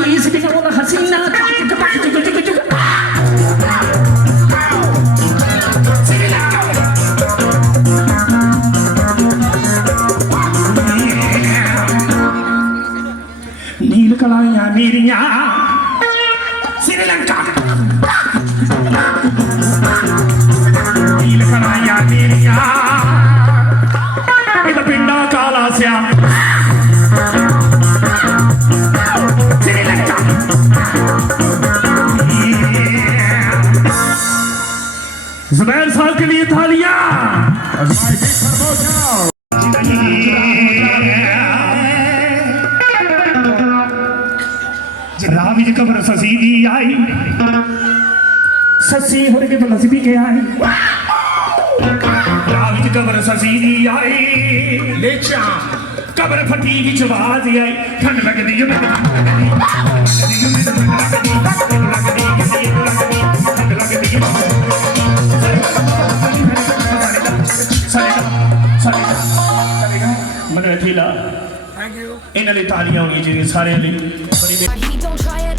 سبيلنا حسينا नील कलाया मेरिया श्रीलंका नील कलाया मेरिया इधर पिंडा काला स्या श्रीलंका ज़ुबैर साहब के लिए थालियां रावी जी कबर ससी दी आई ससी हो के बलस भी के आई रावी जी कबर ससी दी आई लेचा कबर फटी की आवाज आई ठंड लगदी है मगर थैंक यू इन्हां दी तालियां होनी चाहिए सारे लिए